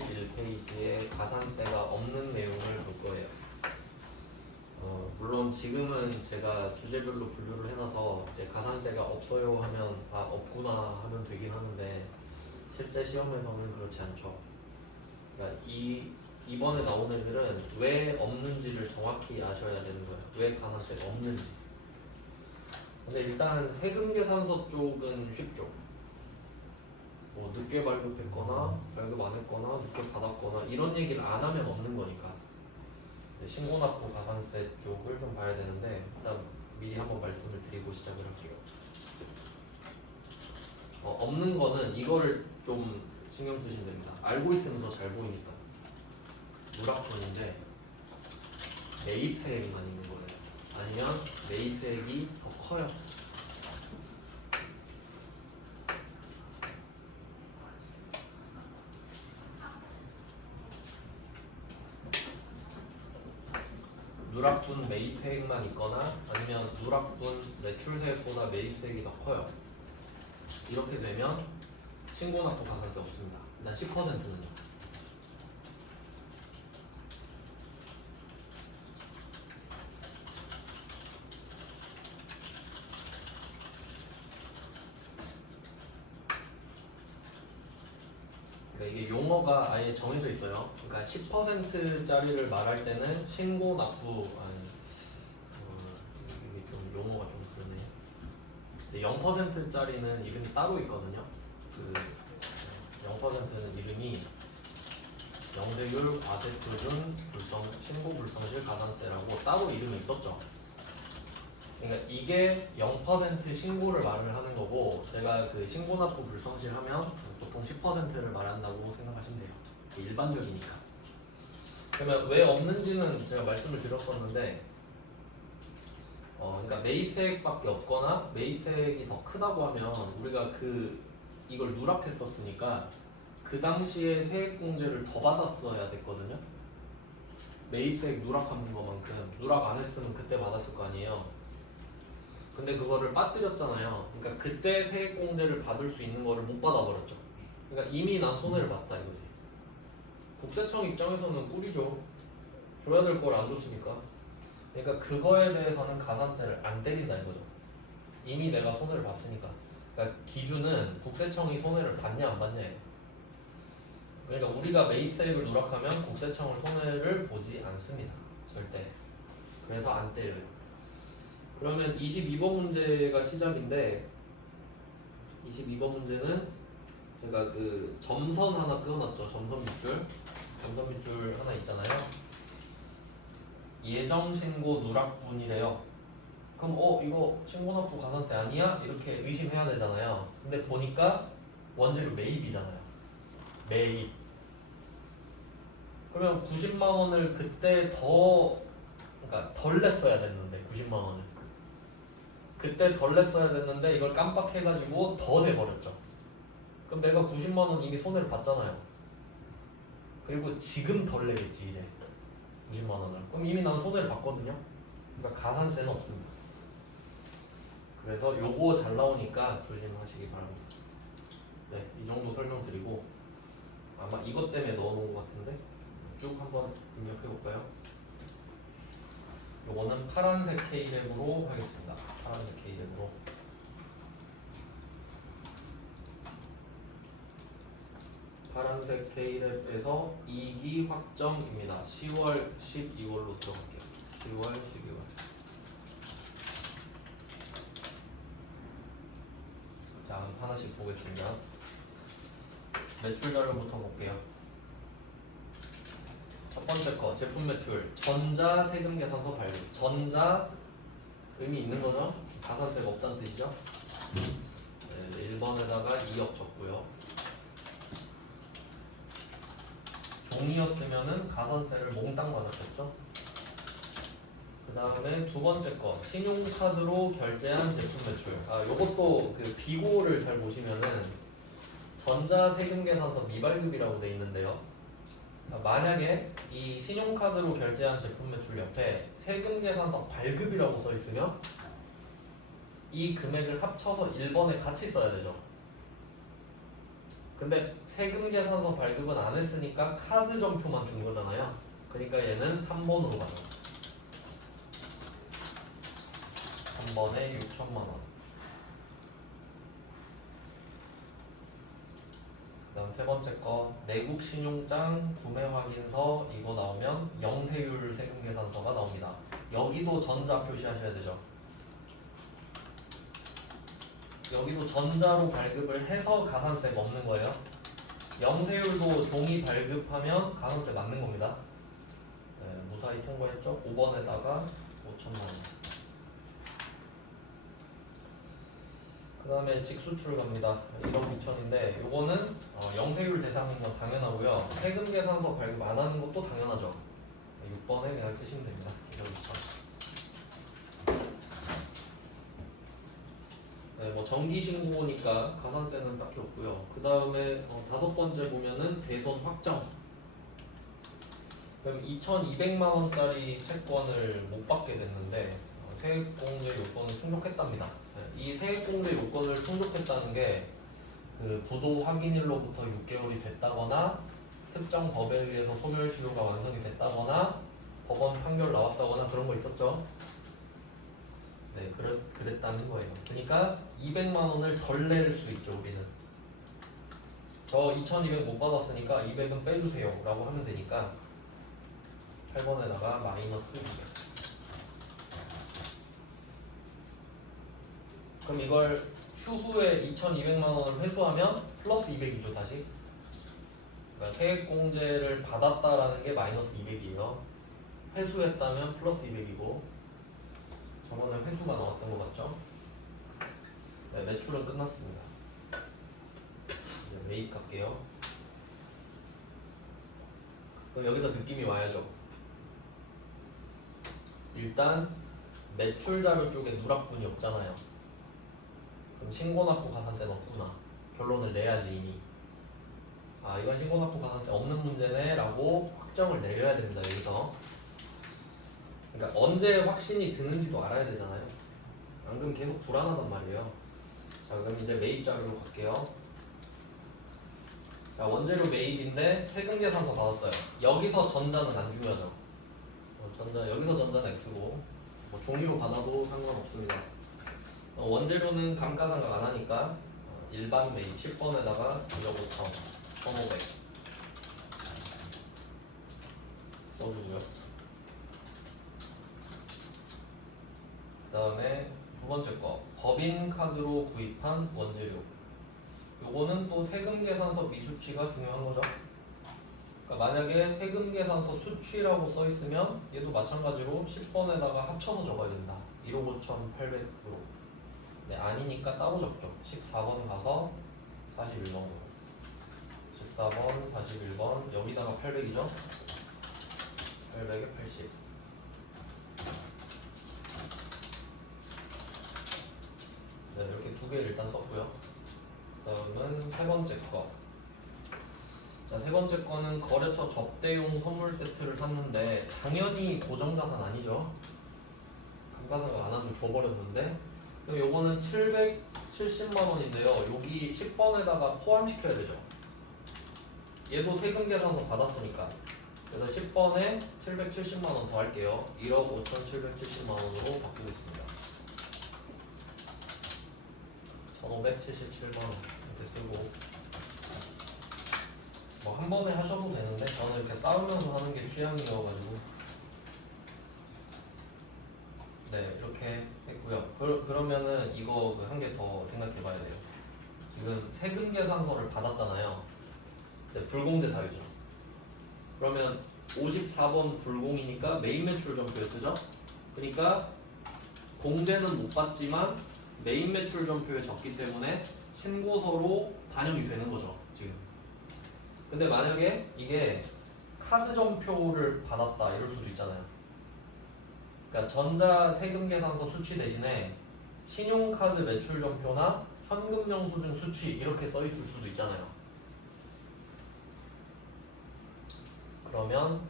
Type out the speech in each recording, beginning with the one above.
11페이지에 가산세가 없는 내용을 볼 거예요. 물론 지금은 제가 주제별로 분류를 해놔서 이제 가산세가 없어요 하면 없구나 하면 되긴 하는데 실제 시험에서는 그렇지 않죠. 그러니까 이번에 나온 애들은 왜 없는지를 정확히 아셔야 되는 거예요. 왜 가산세가 없는지. 근데 일단 세금 계산서 쪽은 쉽죠. 뭐 늦게 발급했거나 발급 안 했거나 늦게 받았거나 이런 얘기를 안 하면 없는 거니까. 신고납부 가산세 쪽을 좀 봐야 되는데 일단 미리 한번 말씀을 드리고 시작을 할게요. 없는 거는 이거를 좀 신경 쓰시면 됩니다. 알고 있으면 더 잘 보이니까. 누락돈인데 매입세액만 있는 거예요. 아니면 매입세액이 더 커요. 누락분 매입세액만 있거나 아니면 누락분 매출세액보다 매입세액이 더 커요. 이렇게 되면 신고납부 가산세 없습니다. 일단 10%는요. 그러니까 이게 용어가 아예 정해져 있어요. 그러니까 10%짜리를 말할 때는 신고납부 이게 좀 용어가 좀 그러네. 0%짜리는 이름이 따로 있거든요. 그 0%는 이름이 영세율 과세표준 신고 불성실 가산세라고 따로 이름이 있었죠. 그러니까 이게 0% 신고를 말을 하는 거고 제가 그 신고납부 불성실 하면 보통 10%를 말한다고 생각하시면 돼요. 일반적이니까. 그러면 왜 없는지는 제가 말씀을 드렸었는데 그러니까 매입세액밖에 없거나 매입세액이 더 크다고 하면 우리가 이걸 누락했었으니까 그 당시에 세액공제를 더 받았어야 됐거든요. 매입세액 누락하는 것만큼 누락 안 했으면 그때 받았을 거 아니에요. 근데 그거를 빠뜨렸잖아요. 그러니까 그때 세액공제를 받을 수 있는 거를 못 받아버렸죠. 그러니까 이미 난 손해를 봤다 이거지. 국세청 입장에서는 꿀이죠. 줘야 될 걸 안 줬으니까. 그러니까 그거에 대해서는 가산세를 안 때린다 이거죠. 이미 내가 손해를 봤으니까. 그러니까 기준은 국세청이 손해를 받냐 안 받냐예요. 그러니까 우리가 매입세액을 누락하면 국세청은 손해를 보지 않습니다. 절대. 그래서 안 때려요. 그러면 22번 문제가 시작인데 22번 문제는 제가 그 점선 하나 끄어놨죠. 점선 밑줄 하나 있잖아요. 예정신고 누락분이래요. 그럼 이거 신고납부 가산세 아니야? 이렇게 의심해야 되잖아요. 근데 보니까 원재료 매입이잖아요. 매입. 그러면 90만 원을 그때 그러니까 덜 냈어야 됐는데 90만 원을 그때 덜 냈어야 됐는데 이걸 깜빡해가지고 더 내버렸죠. 그럼 내가 90만 원 이미 손해를 봤잖아요. 그리고 지금 덜 내겠지 이제 90만 원을. 그럼 이미 난 손해를 봤거든요. 그러니까 가산세는 없습니다. 그래서 요거 잘 나오니까 조심하시기 바랍니다. 네, 이 정도 설명드리고 아마 이것 때문에 넣어놓은 것 같은데 쭉 한번 입력해볼까요? 요거는 파란색 K랩으로 하겠습니다. 파란색 K랩으로. 파란색 K랩에서 2기 확정입니다. 10월 12월로 들어갈게요. 10월 12월. 자, 하나씩 보겠습니다. 매출 자료부터 볼게요. 첫 번째 거, 제품 매출. 전자 세금 계산서 발급. 전자 의미 있는 거죠? 가산세가 없다는 뜻이죠? 네, 1번에다가 2억 적고요. 종이였으면은 가산세를 몽땅 받았겠죠? 그 다음에 두 번째 거, 신용카드로 결제한 제품 매출. 요것도 그 비고를 잘 보시면은 전자세금계산서 미발급이라고 돼 있는데요. 만약에 이 신용카드로 결제한 제품 매출 옆에 세금계산서 발급이라고 써 있으면 이 금액을 합쳐서 1번에 같이 써야 되죠. 근데 세금 계산서 발급은 안 했으니까 카드 전표만 준 거잖아요. 그러니까 얘는 3번으로 가요. 3번에 6천만 원. 그다음 세 번째 거 내국 신용장 구매 확인서 이거 나오면 영세율 세금 계산서가 나옵니다. 여기도 전자 표시하셔야 되죠. 여기도 전자로 발급을 해서 가산세 없는 거예요. 영세율도 종이 발급하면 가산세 맞는 겁니다. 네, 무사히 통과했죠. 5번에다가 5천만 원. 그 다음에 직수출 갑니다. 1억 2천인데 요거는 영세율 대상인 건 당연하고요. 세금 계산서 발급 안 하는 것도 당연하죠. 6번에 그냥 쓰시면 됩니다. 1억 2천. 네, 뭐 정기 신고니까 가산세는 딱히 없고요. 그 다음에 다섯 번째 보면은 대손 확정. 그럼 2,200만 원짜리 채권을 못 받게 됐는데 세액공제 요건을 충족했답니다. 네, 이 세액공제 요건을 충족했다는 게 그 부도 확인일로부터 6개월이 됐다거나 특정 법에 의해서 소멸시효가 완성이 됐다거나 법원 판결 나왔다거나 그런 거 있었죠. 네, 그랬다는 거예요. 그러니까 200만 원을 덜 낼 수 있죠, 우리는. 저 2,200 못 받았으니까 200은 빼주세요 라고 하면 되니까 8번에다가 마이너스 200. 그럼 이걸 추후에 2,200만 원을 회수하면 플러스 200이죠, 다시. 그러니까 세액공제를 받았다라는 게 마이너스 200이에요. 회수했다면 플러스 200이고 저번에 회수가 나왔던 거 맞죠? 네, 매출은 끝났습니다. 이제 매입 갈게요. 그럼 여기서 느낌이 와야죠. 일단 매출 자료 쪽에 누락분이 없잖아요. 그럼 신고납부 가산세는 없구나. 결론을 내야지 이미. 아, 이건 신고납부 가산세 없는 문제네 라고 확정을 내려야 됩니다. 여기서. 그러니까 언제 확신이 드는지도 알아야 되잖아요. 안 그러면 계속 불안하단 말이에요. 자, 그럼 이제 매입 자료로 갈게요. 자, 원재료 매입인데 세금 계산서 받았어요. 여기서 전자는 안 중요하죠. 여기서 전자는 X고 뭐 종이로 받아도 상관없습니다. 원재료는 감가상각 안 하니까 일반 매입 10번에다가 1억 5천 1,500 써주고요. 그 다음에 두 번째 거 법인카드로 구입한 원재료. 요거는 또 세금 계산서 미수치가 중요한 거죠. 그러니까 만약에 세금 계산서 수취라고 써 있으면 얘도 마찬가지로 10번에다가 합쳐서 적어야 된다. 1억 5,800으로. 네, 아니니까 따로 적죠. 14번 가서 41번으로. 14번, 41번 여기다가 800이죠. 800에 80. 네, 이렇게 두 개 일단 썼고요. 다음은 세 번째 거. 자, 세 번째 거는 거래처 접대용 선물 세트를 샀는데 당연히 고정자산 아니죠. 감가상각 안 하고 줘버렸는데 그럼 요거는 770만 원인데요. 여기 10번에다가 포함시켜야 되죠. 얘도 세금 계산서 받았으니까. 그래서 10번에 770만 원 더 할게요. 1억 5,770만 원으로 바꾸고 있습니다. 1,577만 원 이렇게 쓰고 뭐 한 번에 하셔도 되는데 저는 이렇게 싸우면서 하는 게 취향이어가지고 네 이렇게 했고요. 그러면은 이거 한 개 더 생각해봐야 돼요. 지금 세금 계산서를 받았잖아요. 네, 불공제 사유죠. 그러면 54번 불공이니까 메인 매출 전표에 쓰죠. 그러니까 공제는 못 받지만 메인 매출 전표에 적기 때문에 신고서로 반영이 되는 거죠. 지금. 근데 만약에 이게 카드 전표를 받았다 이럴 수도 있잖아요. 그러니까 전자 세금 계산서 수취 대신에 신용카드 매출 전표나 현금 영수증 수취 이렇게 써 있을 수도 있잖아요. 그러면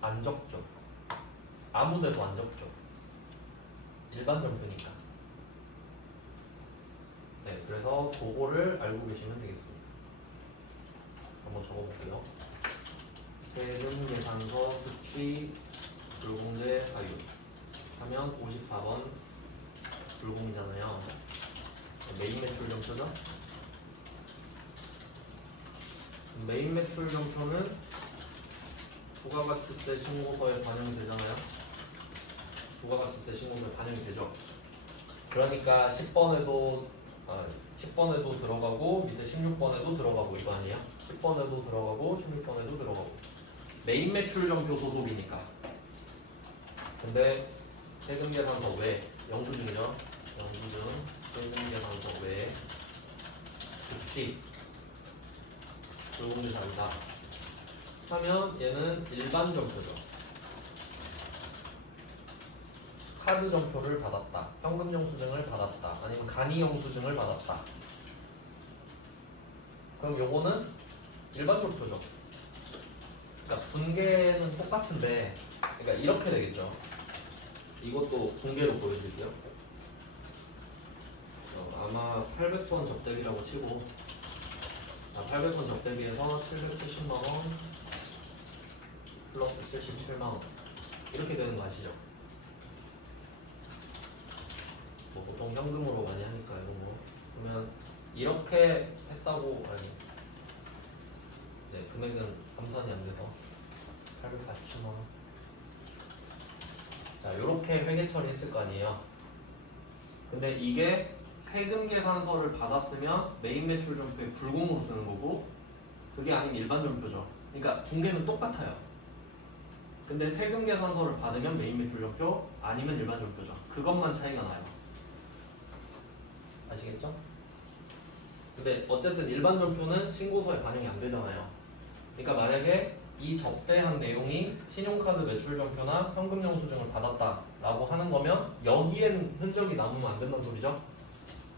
안 적죠. 아무데도 안 적죠. 일반 전표니까. 네, 그래서 그거를 알고 계시면 되겠습니다. 세금 계산서 수취 불공제 사유 하면 54번 불공이잖아요. 메인 매출 점표죠? 메인 매출 점표는 부가가치세 신고서에 반영되잖아요. 부가가치세 신고서에 반영이 되죠. 그러니까 10번에도 10번에도 들어가고 밑에 16번에도 들어가고 이거 아니에요? 10번에도 들어가고 16번에도 들어가고 메인 매출 점표 소속이니까. 근데 세금 계산서 외 영수증이죠. 영수증 세금 계산서 외 수취 불공제 사유다 하면 얘는 일반 점표죠. 카드 점표를 받았다, 현금 영수증을 받았다, 아니면 간이 영수증을 받았다. 그럼 요거는 일반 점표죠. 그러니까 분계는 똑같은데, 그러니까 이렇게 되겠죠. 이것도 분계로 보여드릴게요. 아마 800톤 접대비라고 치고 800톤 접대비에서 770만원 플러스 77만원 이렇게 되는 거 아시죠? 뭐 보통 현금으로 많이 하니까 이런 거. 그러면 이렇게 했다고 네, 금액은 감산이 안 돼서 847만원. 자, 요렇게 회계 처리했을 거 아니에요. 근데 이게 세금 계산서를 받았으면 메인 매출 점표에 불공으로 쓰는 거고, 그게 아니면 일반 점표죠. 그러니까 분계는 똑같아요. 근데 세금 계산서를 받으면 메인 매출 점표, 아니면 일반 점표죠. 그것만 차이가 나요. 아시겠죠? 근데 어쨌든 일반 점표는 신고서에 반영이 안 되잖아요. 그러니까 만약에 이 접대한 내용이 신용카드 매출 점표나 현금 영수증을 받았다라고 하는 거면 여기엔 흔적이 남으면 안 된다는 소리죠.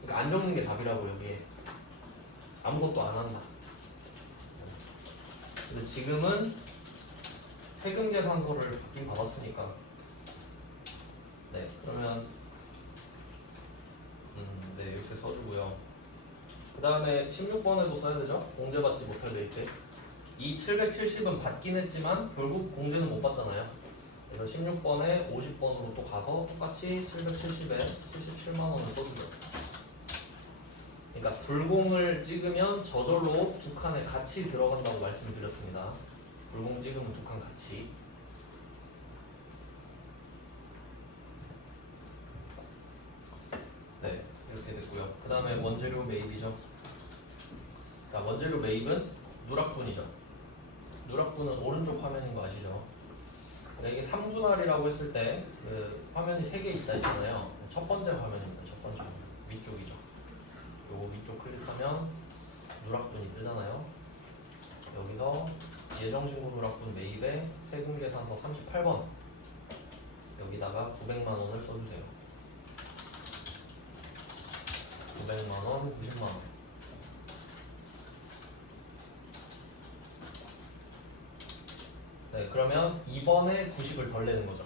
그러니까 안 적는 게 답이라고. 여기에 아무것도 안 한다. 근데 지금은 세금 계산서를 받긴 받았으니까. 네, 그러면 네, 이렇게 써주고요. 그 다음에 16번에도 써야 되죠. 공제받지 못할 레이트. 이 770은 받긴 했지만 결국 공제는 못 받잖아요. 그래서 16번에 50번으로 또 가서 똑같이 770에 77만원을 써주죠. 그러니까 불공을 찍으면 저절로 두 칸에 같이 들어간다고 말씀드렸습니다. 불공 찍으면 두 칸 같이. 네, 이렇게 됐고요. 그 다음에 원재료 매입이죠. 그러니까 원재료 매입은 누락분이죠. 누락분은 오른쪽 화면인 거 아시죠? 그러니까 이게 3분할이라고 했을 때 그 화면이 3개 있다 했잖아요. 첫 번째 화면입니다. 첫 번째 화면. 위쪽이죠. 요거 위쪽 클릭하면 누락분이 뜨잖아요. 여기서 예정신고 누락분 매입에 세금 계산서 38번 여기다가 900만원을 써주세요. 900만원, 90만원. 네, 그러면 2번에 90을 덜 내는 거죠.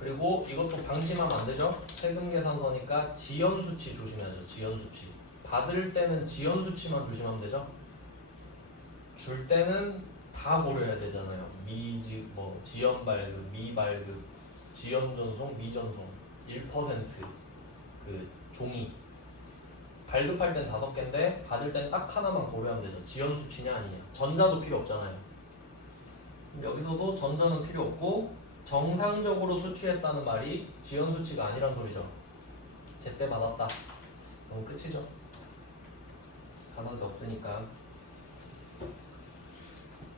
그리고 이것도 방심하면 안 되죠. 세금 계산서니까 지연 수치 조심해야죠. 지연 수치. 받을 때는 지연 수치만 조심하면 되죠. 줄 때는 다 고려해야 되잖아요. 지연 발급, 미발급, 지연 전송, 미전송, 1% 그 종이. 발급할 땐 5개인데 받을 땐 딱 하나만 고려하면 되죠. 지연 수치냐 아니냐. 전자도 필요 없잖아요. 여기서도 전자는 필요 없고 정상적으로 수취했다는 말이 지연 수치가 아니란 소리죠. 제때 받았다. 그럼 끝이죠. 가산세 없으니까.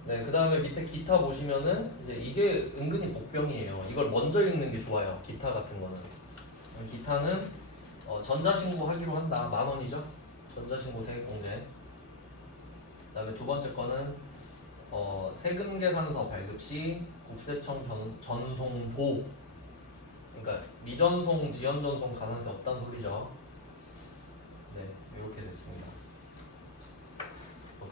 네, 그 다음에 밑에 기타 보시면은 이제 이게 은근히 복병이에요. 이걸 먼저 읽는 게 좋아요. 기타 같은 거는. 기타는 전자신고 하기로 한다. 10,000원이죠. 전자신고 세액공제. 그 다음에 두 번째 거는 세금 계산서 발급 시 국세청 전송보. 그러니까 미전송, 지연전송 가산세 없다는 소리죠. 네, 이렇게 됐습니다.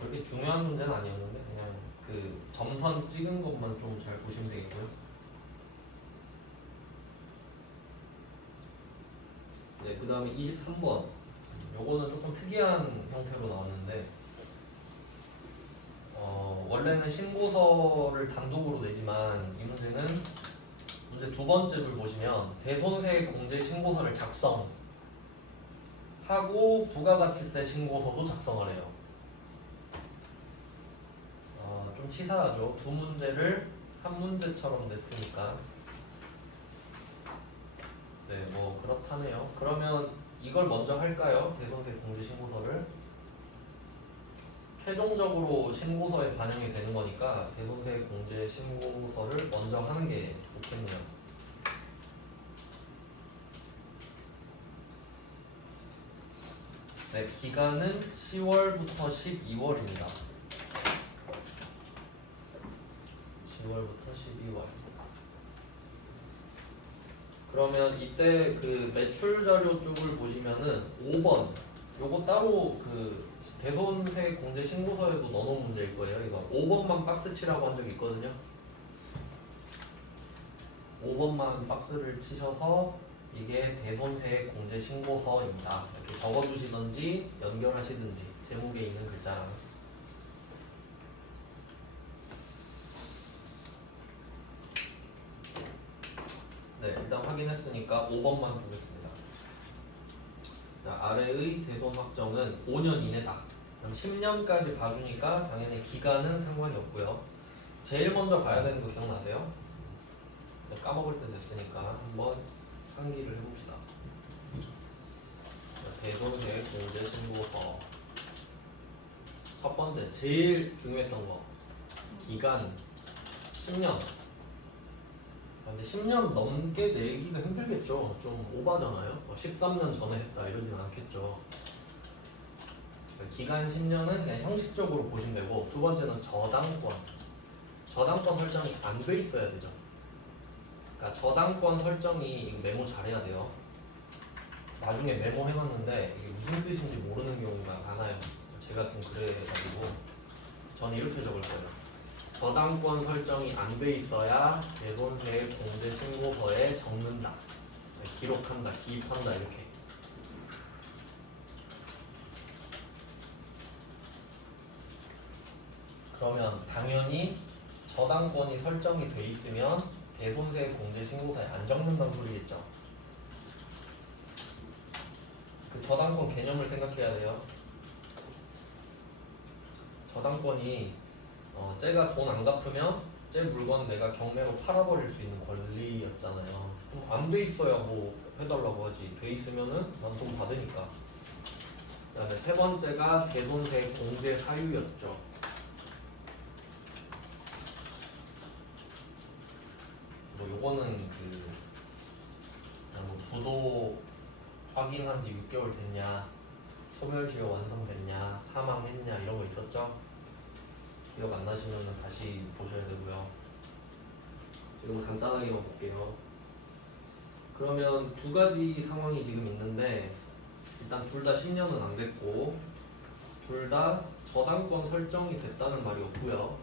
그렇게 중요한 문제는 아니었는데 그냥 그 점선 찍은 것만 좀 잘 보시면 되겠고요. 네, 그 다음에 23번. 요거는 조금 특이한 형태로 나왔는데 원래 원래는 신고서를 단독으로 내지만 이 문제는 문제 두 번째를 보시면 대손세 공제 신고서를 작성하고 부가가치세 신고서도 작성을 해요. 좀 치사하죠. 두 문제를 한 문제처럼 냈으니까. 네, 뭐 그렇다네요. 그러면 이걸 먼저 할까요? 대손세 공제 신고서를. 최종적으로 신고서에 반영이 되는 거니까 대손세 공제 신고서를 먼저 하는 게 좋겠네요. 네, 기간은 10월부터 12월입니다. 10월부터 12월. 그러면 이때 그 매출 자료 쪽을 보시면은 5번 요거 따로 그 대손세 공제 신고서에도 넣어놓은 문제일 거예요. 이거 5번만 박스 치라고 한 적이 있거든요. 5번만 박스를 치셔서 이게 대손세 공제 신고서입니다. 이렇게 적어두시든지 연결하시든지 제목에 있는 글자랑. 네, 일단 확인했으니까 5번만 보겠습니다. 자, 아래의 대손 확정은 5년 이내다. 그럼 10년까지 봐주니까 당연히 기간은 상관이 없고요. 제일 먼저 봐야 되는 거 기억나세요? 까먹을 때 됐으니까 한번 상기를 해봅시다. 대손세 공제 신고서 첫 번째 제일 중요했던 거 기간 10년. 근데 10년 넘게 내기가 힘들겠죠. 좀 오바잖아요. 13년 전에 했다 이러진 않겠죠. 기간 10년은 그냥 형식적으로 보시면 되고, 두 번째는 저당권. 저당권 설정이 안 돼 있어야 되죠. 그러니까 저당권 설정이 이거 메모 잘해야 돼요. 나중에 메모 해놨는데 이게 무슨 뜻인지 모르는 경우가 많아요. 제가 좀 그래가지고 저는 이렇게 적을 거예요. 저당권 설정이 안 돼 있어야 대손세 공제 신고서에 적는다, 기록한다, 기입한다 이렇게. 그러면 당연히 저당권이 설정이 돼 있으면 대손세 공제 신고서에 안 적는다는 소리겠죠. 그 저당권 개념을 생각해야 돼요. 저당권이 쟤가 돈 안 갚으면 쟤 물건 내가 경매로 팔아버릴 수 있는 권리였잖아요. 좀 안 돼 있어야 뭐 해달라고 하지. 돼 있으면은 난 돈 받으니까. 그다음에 세 번째가 대손세 공제 사유였죠. 뭐 요거는 그 그냥 뭐 부도 확인한 지 6개월 됐냐, 소멸시효 완성됐냐, 사망했냐 이런 거 있었죠. 기억 안 나시면 다시 보셔야 되고요. 지금 간단하게만 볼게요. 그러면 두 가지 상황이 지금 있는데, 일단 둘 다 10년은 안 됐고 둘 다 저당권 설정이 됐다는 말이 없고요.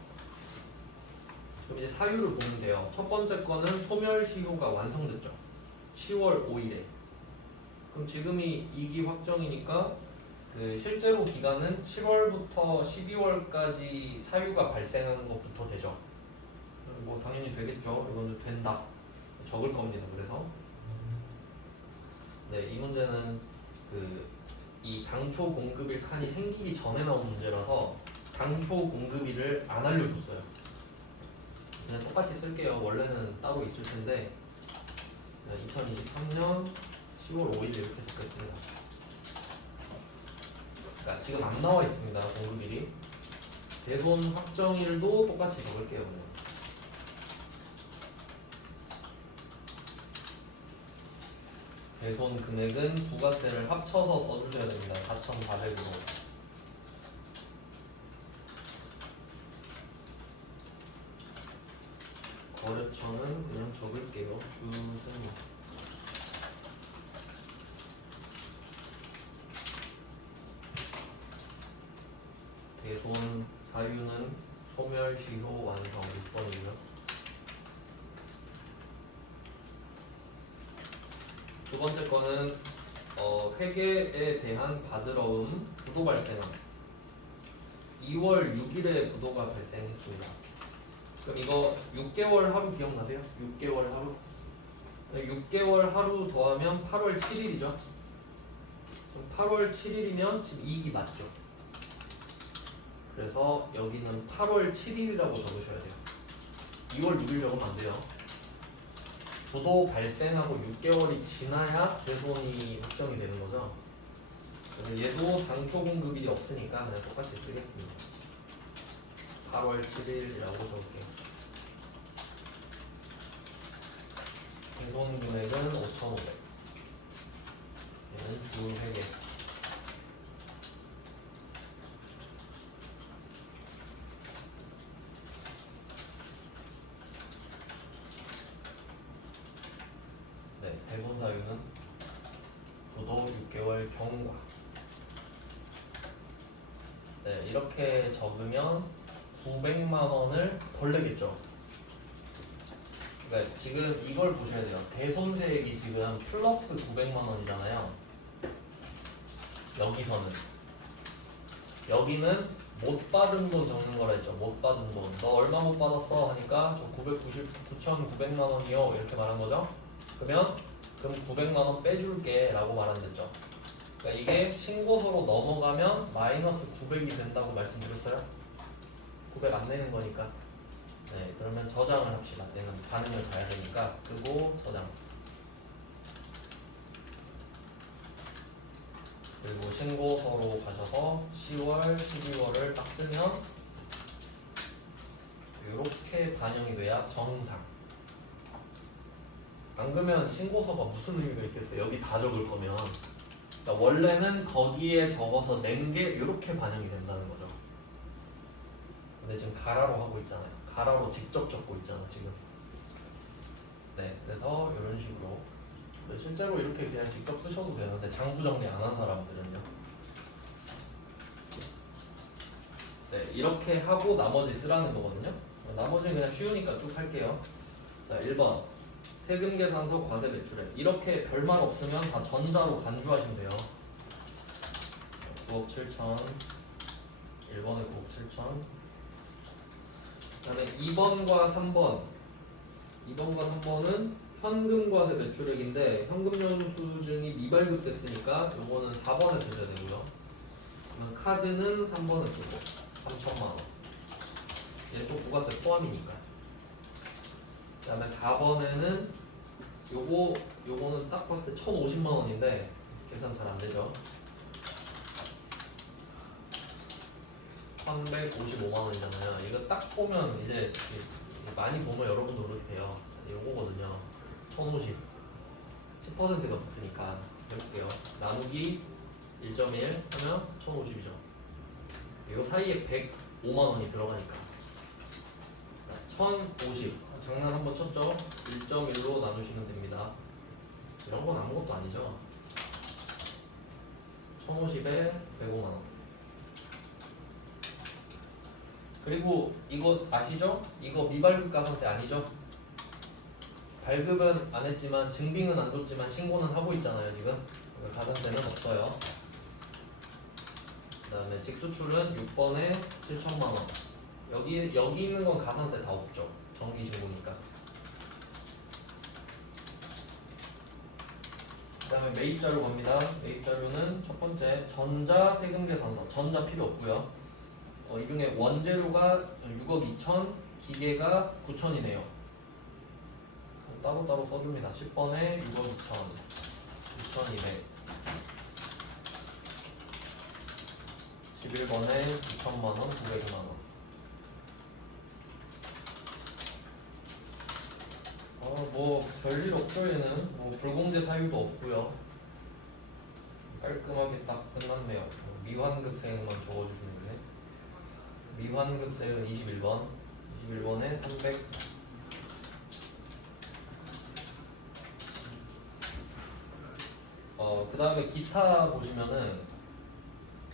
그럼 이제 사유를 보면 돼요. 첫 번째 거는 소멸시효가 완성됐죠. 10월 5일에. 그럼 지금이 2기 확정이니까 그 실제로 기간은 7월부터 12월까지 사유가 발생하는 것부터 되죠. 뭐 당연히 되겠죠. 이거는 된다. 적을 겁니다. 그래서 네, 이 문제는 그 이 당초 공급일 칸이 생기기 전에 나온 문제라서 당초 공급일을 안 알려줬어요. 그냥 똑같이 쓸게요. 원래는 따로 있을 텐데 2023년 10월 5일 이렇게 적겠습니다. 그러니까 지금 안 나와 있습니다. 공급일이. 대손 확정일도 똑같이 적을게요. 그냥. 대손 금액은 부가세를 합쳐서 써주셔야 됩니다. 4,400으로. 거래처는 그냥 적을게요. 주세요. 대손 사유는 소멸시효 완성 6번이고요. 두 번째 거는 회계에 대한 받으러움, 부도 발생함. 2월 6일에 부도가 발생했습니다. 그럼 이거 6개월 하루 기억나세요? 6개월 하루? 6개월 하루 더하면 8월 7일이죠. 8월 7일이면 지금 2기 맞죠? 그래서 여기는 8월 7일이라고 적으셔야 돼요. 2월 6일 적으면 안 돼요. 부도 발생하고 6개월이 지나야 대손이 확정이 되는 거죠. 그래서 얘도 당초 공급일이 없으니까 그냥 똑같이 쓰겠습니다. 8월 7일이라고 적을게요. 대손 금액은 5,500. 얘는 주 회계. 네, 대본 사유는 부도 6개월 경과. 네, 이렇게 적으면 900만 원을 덜 내겠죠. 그러니까 지금 이걸 보셔야 돼요. 대손세액이 지금 플러스 900만 원이잖아요. 여기는 못 받은 돈 적는 거라 했죠. 못 받은 돈. 너 얼마 못 받았어? 하니까 저 999,900만 원이요. 이렇게 말한 거죠. 그럼 900만 원 빼줄게 라고 말한댔죠. 그러니까 이게 신고서로 넘어가면 마이너스 900이 된다고 말씀드렸어요. 900 안 내는 거니까. 네, 그러면 저장을 합시다. 얘는 반응을 봐야 되니까. 그리고 저장. 그리고 신고서로 가셔서 10월, 12월을 딱 쓰면 이렇게 반영이 돼야 정상. 안 그러면 신고서가 무슨 의미가 있겠어요? 여기 다 적을 거면. 그러니까 원래는 거기에 적어서 낸 게 이렇게 반영이 된다는 거죠. 근데 지금 가라로 하고 있잖아요. 가라로 직접 적고 있잖아 지금. 네, 그래서 이런 식으로. 실제로 이렇게 그냥 직접 쓰셔도 되는데 장부 정리 안 한 사람들은요. 네, 이렇게 하고 나머지 쓰라는 거거든요. 나머지는 그냥 쉬우니까 쭉 할게요. 자, 1번 세금계산서 과세 매출액. 이렇게 별말 없으면 다 전자로 간주하시면 돼요. 9억 7천. 1번에 9억 7천. 그 다음에 2번과 3번. 2번과 3번은 현금과세 매출액인데 현금 영수증이 미발급됐으니까 요거는 4번에 쓰셔야 되고요. 그러면 카드는 3번에 쓰고 3천만 원. 얘도 부가세 포함이니까. 그 다음에 4번에는 요거는 딱 봤을 때 1,050만 원인데 계산 잘 안 되죠. 1,155만 원이잖아요. 이거 딱 보면 이제 많이 보면 여러분도 그렇게 돼요. 요거거든요. 1,050. 10%가 붙으니까 해볼게요. 나누기 1.1 하면 1,050이죠. 요 사이에 105만 원이 들어가니까 1,050. 장난 한번 쳤죠? 1.1로 나누시면 됩니다. 이런 건 아무것도 아니죠. 1,050에 105만 원. 그리고 이거 아시죠? 이거 미발급 가산세 아니죠? 발급은 안 했지만 증빙은 안 줬지만 신고는 하고 있잖아요 지금. 가산세는 없어요. 그 다음에 직수출은 6번에 7천만 원. 여기 있는 건 가산세 다 없죠. 정기신고니까. 그 다음에 매입자료 갑니다. 매입자료는 첫 번째 전자세금계산서. 전자 필요 없고요. 이 중에 원재료가 6억 2천, 기계가 9천이네요. 따로따로 써줍니다. 10번에 6억 2천, 2,200. 11번에 2천만 원, 900만 원. 뭐 별일 없죠 얘는. 뭐 불공제 사유도 없고요. 깔끔하게 딱 끝났네요. 미환급세액만 적어주시면 되네. 미환급세액은 21번. 21번에 300. 그 다음에 기타 보시면은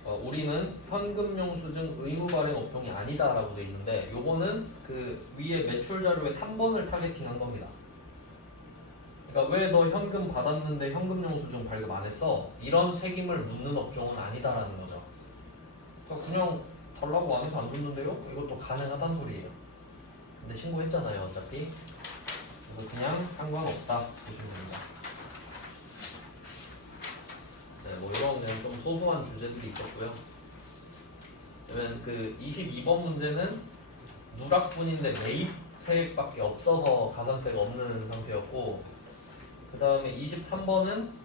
우리는 현금영수증 의무 발행 업종이 아니다라고 돼 있는데 요거는 그 위에 매출 자료에 3번을 타겟팅한 겁니다. 그러니까 왜 너 현금 받았는데 현금영수증 발급 안 했어? 이런 책임을 묻는 업종은 아니다라는 거죠. 그러니까 그냥 달라고 많이 안 줬는데요? 이것도 가능하단 소리예요. 근데 신고했잖아요, 어차피. 그래서 그냥 상관없다 보시면 됩니다. 네, 뭐 이런 그냥 좀 소소한 주제들이 있었고요. 그러면 그 22번 문제는 누락분인데 매입세액밖에 없어서 가산세가 없는 상태였고, 그 다음에 23번은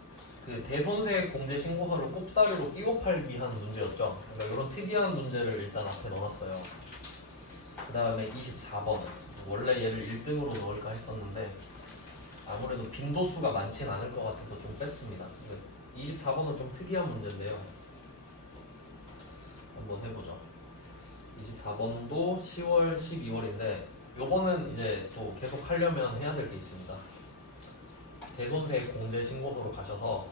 그 대손세액 공제 신고서를 꼽사료로 끼워 팔기 하는 문제였죠. 그러니까 이런 특이한 문제를 일단 앞에 넣어놨어요. 그 다음에 24번 원래 얘를 1등으로 넣을까 했었는데 아무래도 빈도수가 많진 않을 것 같아서 좀 뺐습니다. 24번은 좀 특이한 문제인데요. 한번 해보죠. 24번도 10월, 12월인데 요거는 이제 또 계속 하려면 해야 될 게 있습니다. 대손세액 공제 신고서로 가셔서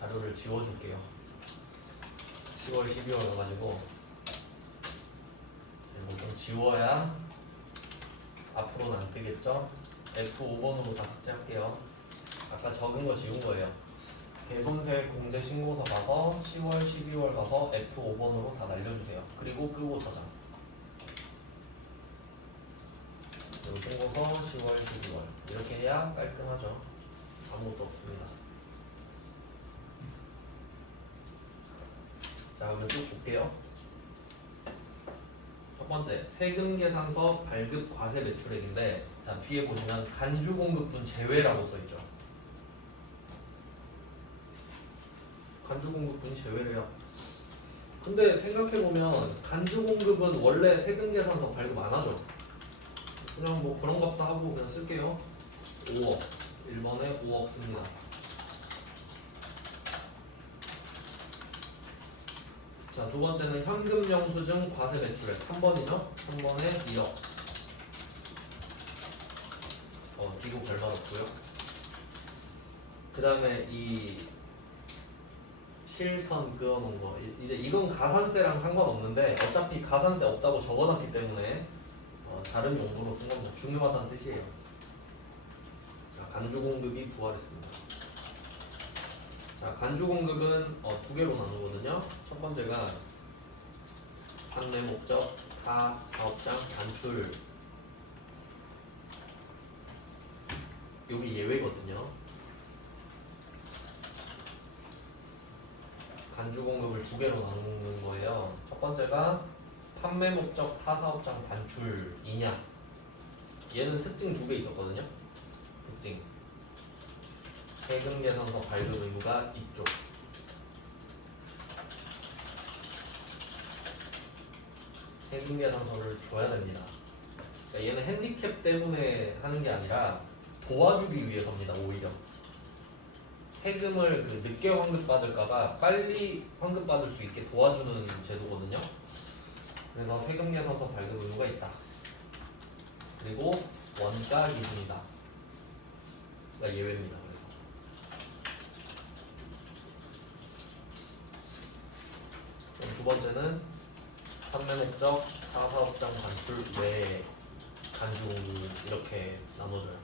자료를 지워줄게요. 10월, 12월 가지고 이거 좀 지워야 앞으로는 안 뜨겠죠? F5번으로 다 삭제할게요. 아까 적은 거 지운 거예요. 대손세액 공제 신고서 가서 10월, 12월 가서 F5번으로 다 날려주세요. 그리고 끄고 저장. 그리고 신고서 10월, 12월 이렇게 해야 깔끔하죠. 아무것도 없습니다. 자, 그러면 쭉 볼게요. 첫 번째, 세금계산서 발급 과세 매출액인데, 자, 뒤에 보시면 간주공급분 제외라고 써있죠. 간주공급분이 제외래요. 근데 생각해보면 간주공급은 원래 세금계산서 발급 안 하죠. 그냥 뭐 그런 것도 하고 그냥 쓸게요. 5억 1번에 5억 씁니다. 자, 두 번째는 현금 영수증 과세 매출액 3번이죠. 3번에 2억. 이거 별말 없고요. 그 다음에 이 실선 그어놓은 거 이제 이건 가산세랑 상관없는데 어차피 가산세 없다고 적어놨기 때문에 다른 용도로 쓴 겁니다. 중요하다는 뜻이에요. 자, 간주공급이 부활했습니다. 자, 간주공급은 두 개로 나누거든요. 첫 번째가 판매 목적, 타, 사업장, 반출. 여기 예외거든요. 간주공급을 두 개로 나누는 거예요. 첫 번째가 판매 목적, 타, 사업장, 반출이냐. 얘는 특징 두 개 있었거든요. 특징. 세금계산서 발급 의무가 이쪽. 세금계산서를 줘야 됩니다. 그러니까 얘는 핸디캡 때문에 하는 게 아니라 도와주기 위해서입니다. 오히려 세금을 늦게 환급받을까봐 빨리 환급받을 수 있게 도와주는 제도거든요. 그래서 세금계산서 발급 의무가 있다. 그리고 원가 기준이다. 그러니까 예외입니다. 그럼 두 번째는 판매 목적, 사사업장 반출 외에 간주공급 이렇게 나눠줘요.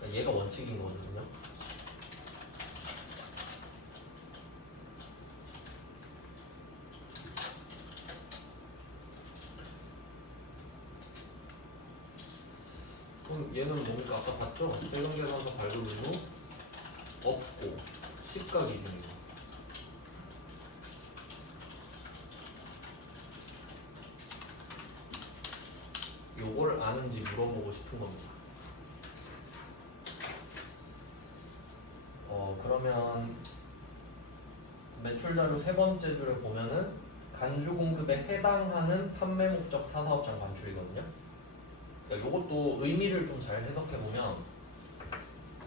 그러니까 얘가 원칙인 거거든요. 그럼 얘는 뭡니까? 아까 봤죠? 세금계산서 발급 의무 없고 시가 기준이고. 요걸 아는지 물어보고 싶은 겁니다. 그러면 매출자료 세 번째 줄에 보면은 간주 공급에 해당하는 판매 목적 타사업장 반출이거든요. 그러니까 요것도 의미를 좀 잘 해석해 보면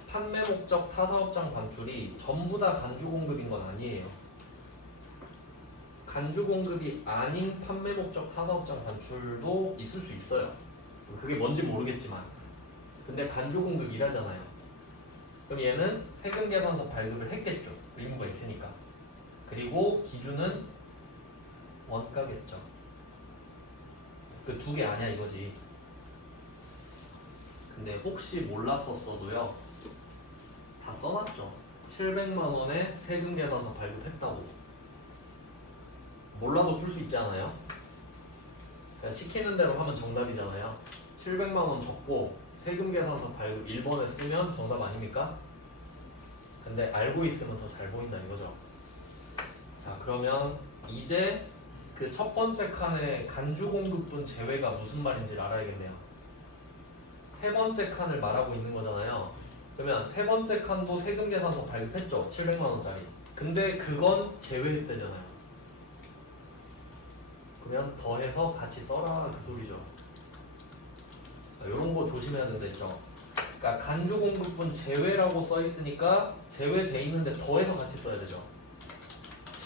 판매 목적 타사업장 반출이 전부 다 간주 공급인 건 아니에요. 간주 공급이 아닌 판매 목적 타사업장 반출도 있을 수 있어요. 그게 뭔지 모르겠지만 근데 간주 공급이라잖아요. 그럼 얘는 세금계산서 발급을 했겠죠. 의무가 있으니까. 그리고 기준은 원가겠죠. 그 두 개 아니야 이거지. 근데 혹시 몰랐었어도요. 다 써놨죠. 700만 원에 세금계산서 발급했다고. 몰라도 풀 수 있지 않아요? 그냥 시키는 대로 하면 정답이잖아요. 700만 원 적고 세금 계산서 발급 1번에 쓰면 정답 아닙니까? 근데 알고 있으면 더 잘 보인다 이거죠. 자, 그러면 이제 그 첫 번째 칸의 간주 공급분 제외가 무슨 말인지를 알아야겠네요. 세 번째 칸을 말하고 있는 거잖아요. 그러면 세 번째 칸도 세금 계산서 발급했죠. 700만 원짜리. 근데 그건 제외했대잖아요. 그러면 더해서 같이 써라 그 소리죠. 이런 거 조심해야 된다 했죠. 그러니까 간주 공급분 제외라고 써 있으니까 제외돼 있는데 더해서 같이 써야 되죠.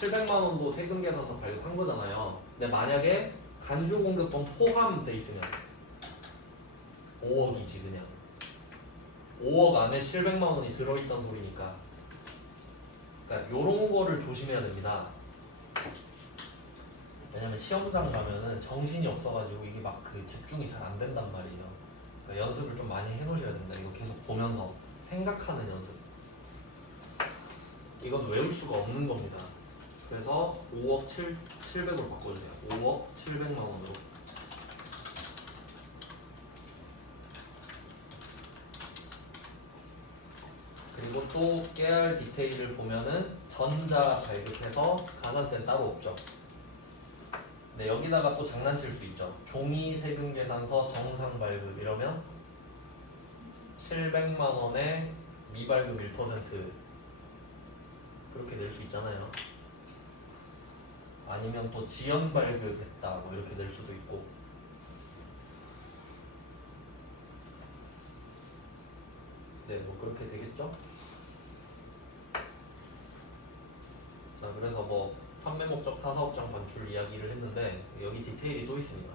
700만 원도 세금 계산서 발급한 거잖아요. 근데 만약에 간주 공급분 포함돼 있으면 5억이지 그냥. 5억 안에 700만 원이 들어있단 소리니까. 그러니까 요런 거를 조심해야 됩니다. 왜냐면 시험장 가면은 정신이 없어가지고 이게 막 그 집중이 잘 안 된단 말이에요. 그러니까 연습을 좀 많이 해놓으셔야 됩니다. 이거 계속 보면서 생각하는 연습. 이건 외울 수가 없는 겁니다. 그래서 5억 700으로 바꿔주세요. 5억 700만 원으로. 그리고 또 깨야 할 디테일을 보면은 전자 발급해서 가산세는 따로 없죠. 네, 여기다가 또 장난칠 수 있죠. 종이 세금 계산서 정상 발급 이러면 700만 원에 미발급 1% 그렇게 낼 수 있잖아요. 아니면 또 지연 발급했다 뭐 이렇게 낼 수도 있고. 네, 뭐 그렇게 되겠죠. 자, 그래서 뭐 판매 목적 타사업장 반출 이야기를 했는데 여기 디테일이 또 있습니다.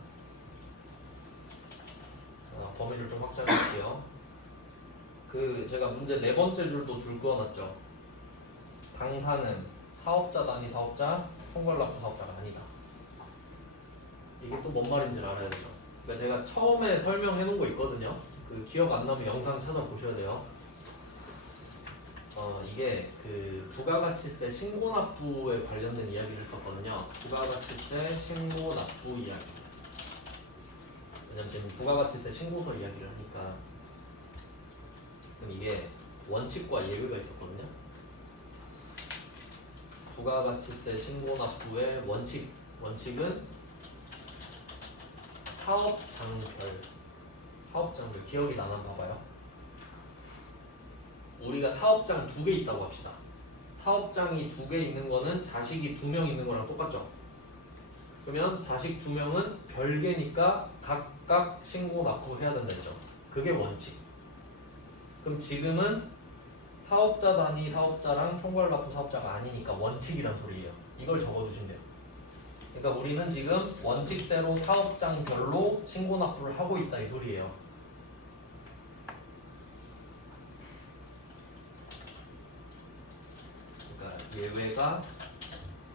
자, 범위를 좀 확장해 볼게요. 그 제가 문제 네 번째 줄도 줄 그어놨죠. 당사는 사업자 단위 사업자, 총괄납부 사업자가 아니다. 이게 또 뭔 말인지를 알아야 되죠. 그러니까 제가 처음에 설명해 놓은 거 있거든요. 그 기억 안 나면 영상 찾아보셔야 돼요. 이게 그 부가가치세 신고납부에 관련된 이야기를 썼거든요. 부가가치세 신고납부 이야기. 왜냐면 지금 부가가치세 신고서 이야기를 하니까. 그럼 이게 원칙과 예외가 있었거든요. 부가가치세 신고납부의 원칙은 사업장별 기억이 나나 봐봐요. 우리가 사업장 2개 있다고 합시다. 사업장이 2개 있는 거는 자식이 2명 있는 거랑 똑같죠. 그러면 자식 2명은 별개니까 각각 신고 납부해야 된다 했죠. 그게 원칙. 그럼 지금은 사업자 단위 사업자랑 총괄 납부 사업자가 아니니까 원칙이란 소리예요. 이걸 적어두시면 돼요. 그러니까 우리는 지금 원칙대로 사업장별로 신고 납부를 하고 있다 이 소리예요. 그러니까 예외가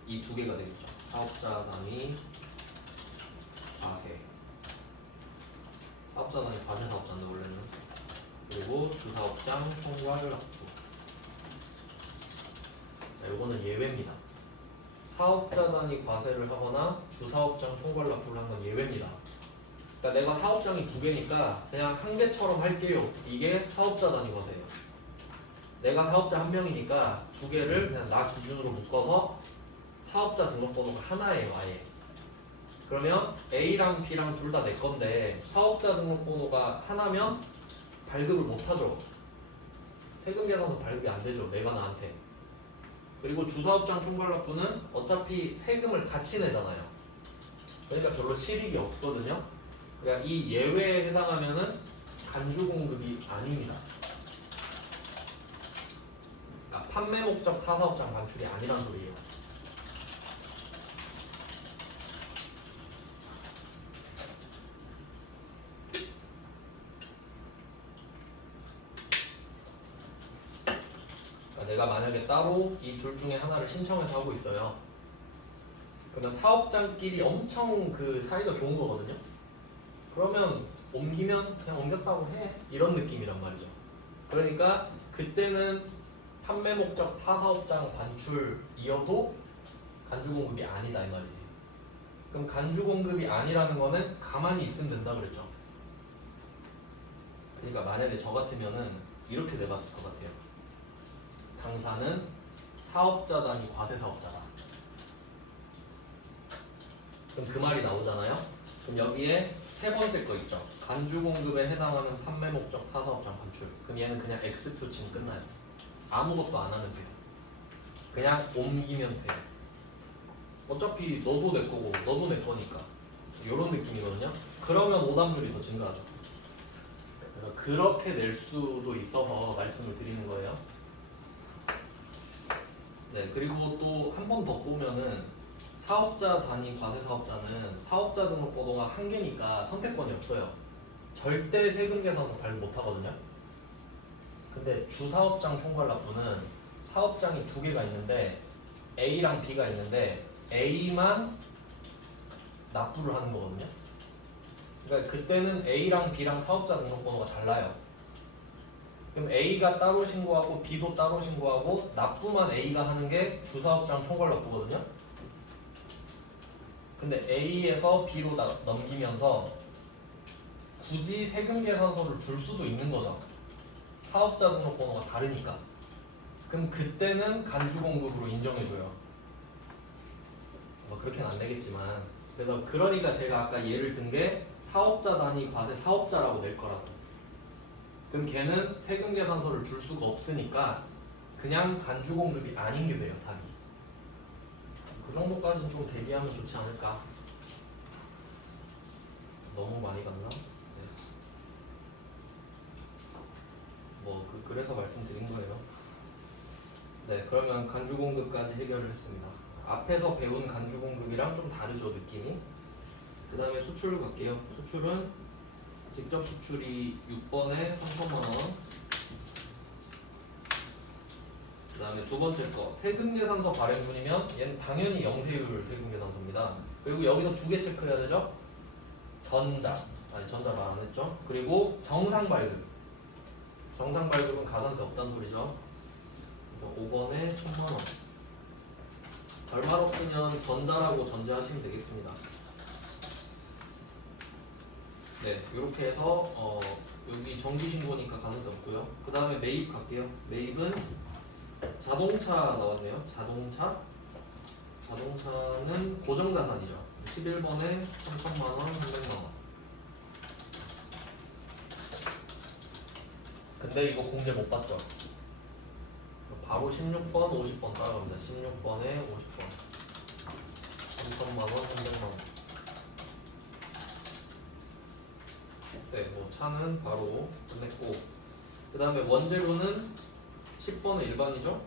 이 2개가 되겠죠. 사업자 단위 과세. 사업자 단위 과세 사업자인데 원래는. 그리고 주사업장 총괄 납부. 자, 요거는 예외입니다. 사업자 단위 과세를 하거나 주사업장 총괄 납부를 한 건 예외입니다. 그러니까 내가 사업장이 2개니까 그냥 한 개처럼 할게요. 이게 사업자 단위 과세예요. 내가 사업자 1명이니까 2개를 그냥 나 기준으로 묶어서 사업자 등록번호가 하나예요, 아예. 그러면 A랑 B랑 둘 다 내 건데 사업자 등록번호가 하나면 발급을 못하죠. 세금 계산서 발급이 안 되죠, 내가 나한테. 그리고 주사업장 총괄납부는 어차피 세금을 같이 내잖아요. 그러니까 별로 실익이 없거든요. 그러니까 이 예외에 해당하면은 간주공급이 아닙니다. 그러니까 판매 목적 타사업장 반출이 아니란 소리예요. 그러니까 내가 만약에 따로 이 둘 중에 하나를 신청해서 하고 있어요. 그러면 사업장끼리 엄청 그 사이가 좋은 거거든요. 그러면 옮기면 그냥 옮겼다고 해 이런 느낌이란 말이죠. 그러니까 그때는 판매 목적 타사업장 반출이어도 간주공급이 아니다 이 말이지. 그럼 간주 공급이 아니라는 거는 가만히 있으면 된다 그랬죠. 그러니까 만약에 저 같으면은 이렇게 내봤을 것 같아요. 당사는 사업자단위 과세사업자다. 그럼 그 말이 나오잖아요. 그럼 여기에 세 번째 거 있죠. 간주 공급에 해당하는 판매 목적 타사업장 반출. 그럼 얘는 그냥 X표 치면 끝나요. 아무것도 안 하면 돼요. 그냥 옮기면 돼요. 어차피 너도 내 거고 너도 내 거니까 이런 느낌이거든요. 그러면 오답률이 더 증가하죠. 그래서 그렇게 낼 수도 있어서 말씀을 드리는 거예요. 네, 그리고 또 한 번 더 보면은 사업자 단위 과세사업자는 사업자 등록번호가 한 개니까 선택권이 없어요. 절대 세금 계산서 발급 못 하거든요. 근데 주사업장 총괄납부는 사업장이 두 개가 있는데 A랑 B가 있는데 A만 납부를 하는 거거든요. 그러니까 그때는 A랑 B랑 사업자 등록번호가 달라요. 그럼 A가 따로 신고하고 B도 따로 신고하고 납부만 A가 하는 게 주사업장 총괄납부거든요. 근데 A에서 B로 넘기면서 굳이 세금 계산서를 줄 수도 있는 거죠. 사업자 등록번호가 다르니까. 그럼 그때는 간주 공급으로 인정해줘요. 뭐 그렇게는 안 되겠지만. 그래서 그러니까 제가 아까 예를 든 게 사업자 단위 과세 사업자라고 낼 거라고. 그럼 걔는 세금 계산서를 줄 수가 없으니까 그냥 간주 공급이 아닌 게 돼요, 답이. 그 정도까지는 좀 대비하면 좋지 않을까. 너무 많이 갔나? 네. 그래서 말씀드린 거예요. 네, 그러면 간주 공급까지 해결을 했습니다. 앞에서 배운 간주 공급이랑 좀 다르죠, 느낌이. 그 다음에 수출로 갈게요. 수출은 직접 수출이 6번에 3천만 원. 그 다음에 두 번째 거 세금계산서 발행분이면 얘는 당연히 영세율 세금계산서입니다. 그리고 여기서 두 개 체크해야 되죠. 전자 말 안 했죠. 그리고 정상발급. 정상발급은 가산세 없다는 소리죠. 그래서 5번에 1,000만 원. 별말 없으면 전자라고 전제하시면 되겠습니다. 네, 이렇게 해서 여기 정기신고니까 가산세 없고요. 그 다음에 매입 갈게요. 매입은 자동차 나왔네요. 자동차는 고정자산이죠. 11번에 3천만 원, 300만 원. 근데 이거 공제 못 받죠? 바로 16번, 50번 따라갑니다. 16번에 50번. 3천만 원, 300만 원. 네, 뭐 차는 바로 끝냈고. 그 다음에 원재료는 10번은 일반이죠?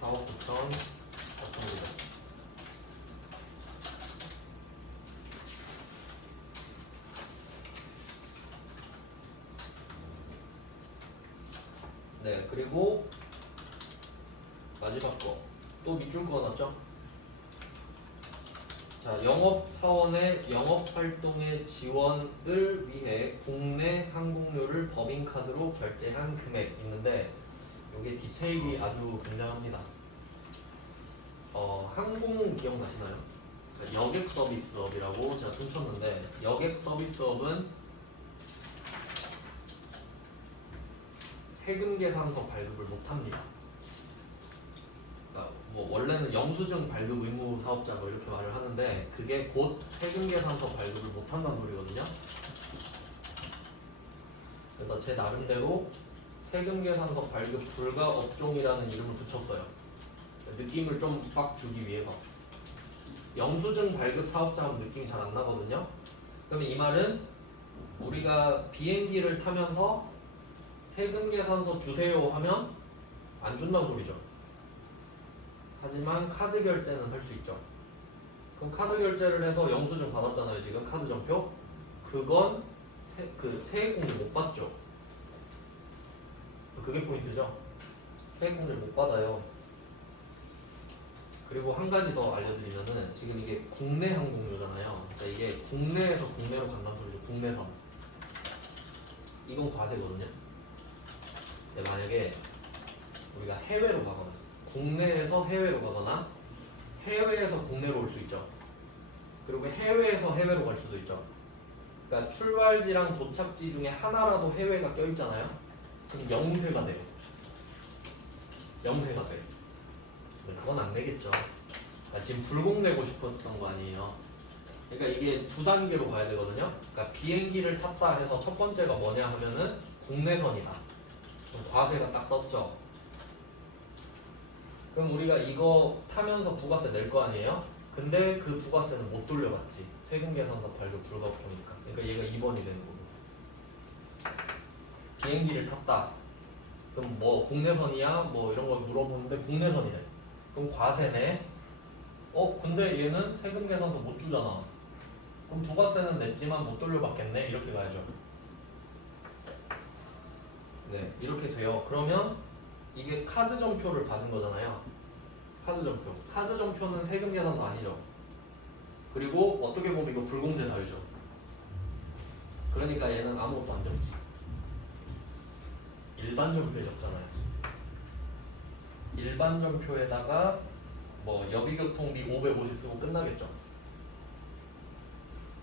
4억 9천 4천입니다. 네, 그리고 마지막 거. 또 밑줄 그어놨죠? 자, 영업사원의 영업활동의 지원을 위해 국내 항공료를 법인카드로 결제한 금액 있는데 이게 디테일이 아주 굉장합니다. 항공 기억나시나요? 여객 서비스업이라고 제가 훔쳤는데 여객 서비스업은 세금 계산서 발급을 못합니다. 그러니까 뭐 원래는 영수증 발급 의무 사업자 뭐 이렇게 말을 하는데 그게 곧 세금 계산서 발급을 못한다는 소리거든요. 그래서 제 나름대로 세금 계산서 발급 불가 업종이라는 이름을 붙였어요. 느낌을 좀 빡 주기 위해서. 영수증 발급 사업자 하면 느낌이 잘 안 나거든요. 그러면 이 말은 우리가 비행기를 타면서 세금 계산서 주세요 하면 안 준다는 소리죠. 하지만 카드 결제는 할 수 있죠. 그럼 카드 결제를 해서 영수증 받았잖아요. 지금 카드 전표. 그건 세액공제 못 받죠. 그게 포인트죠. 세액공제 못 받아요. 그리고 한 가지 더 알려드리면은 지금 이게 국내 항공료잖아요. 그러니까 이게 국내에서 국내로 간다는 소리죠. 국내선. 이건 과세거든요. 근데 만약에 우리가 해외로 가거나 국내에서 해외로 가거나 해외에서 국내로 올 수 있죠. 그리고 해외에서 해외로 갈 수도 있죠. 그러니까 출발지랑 도착지 중에 하나라도 해외가 껴있잖아요. 그럼 영세가 돼요. 영세가 돼요. 근데 그건 안 되겠죠. 그러니까 지금 불공내고 싶었던 거 아니에요. 그러니까 이게 두 단계로 가야 되거든요. 그러니까 비행기를 탔다 해서 첫 번째가 뭐냐 하면은 국내선이다. 그럼 과세가 딱 떴죠. 그럼 우리가 이거 타면서 부가세 낼 거 아니에요? 근데 그 부가세는 못 돌려받지. 세금 계산서 발급 불가피니까. 그러니까 얘가 2번이 되는 거고. 비행기를 탔다. 그럼 뭐 국내선이야? 뭐 이런 걸 물어보는데 국내선이래. 그럼 과세네. 근데 얘는 세금 계산서 못 주잖아. 그럼 부가세는 냈지만 못 돌려받겠네. 이렇게 가야죠. 네, 이렇게 돼요. 그러면 이게 카드 점표를 받은 거잖아요. 카드 점표. 카드 점표는 세금 계산서 아니죠. 그리고 어떻게 보면 이거 불공제 사유죠. 그러니까 얘는 아무것도 안 적지. 일반 점표에 적잖아요. 일반 점표에다가 뭐 여비교통비 550 쓰고 끝나겠죠.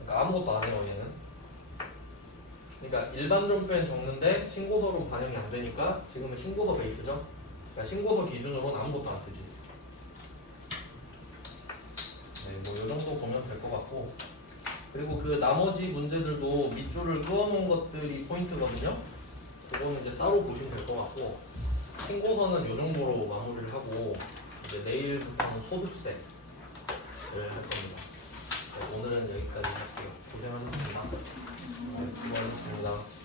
그러니까 아무것도 안 해요 얘는. 그러니까 일반 점표엔 적는데 신고서로 반영이 안 되니까 지금은 신고서 베이스죠. 그러니까 신고서 기준으로는 아무것도 안 쓰지. 네, 뭐 이 정도 보면 될 것 같고. 그리고 그 나머지 문제들도 밑줄을 그어놓은 것들이 포인트거든요. 그거는 이제 따로 보시면 될 것 같고, 신고서는 이 정도로 마무리를 하고 이제 내일부터는 소득세를 할 겁니다. 네, 오늘은 여기까지 할게요. 고생하셨습니다. 네, 수고하셨습니다.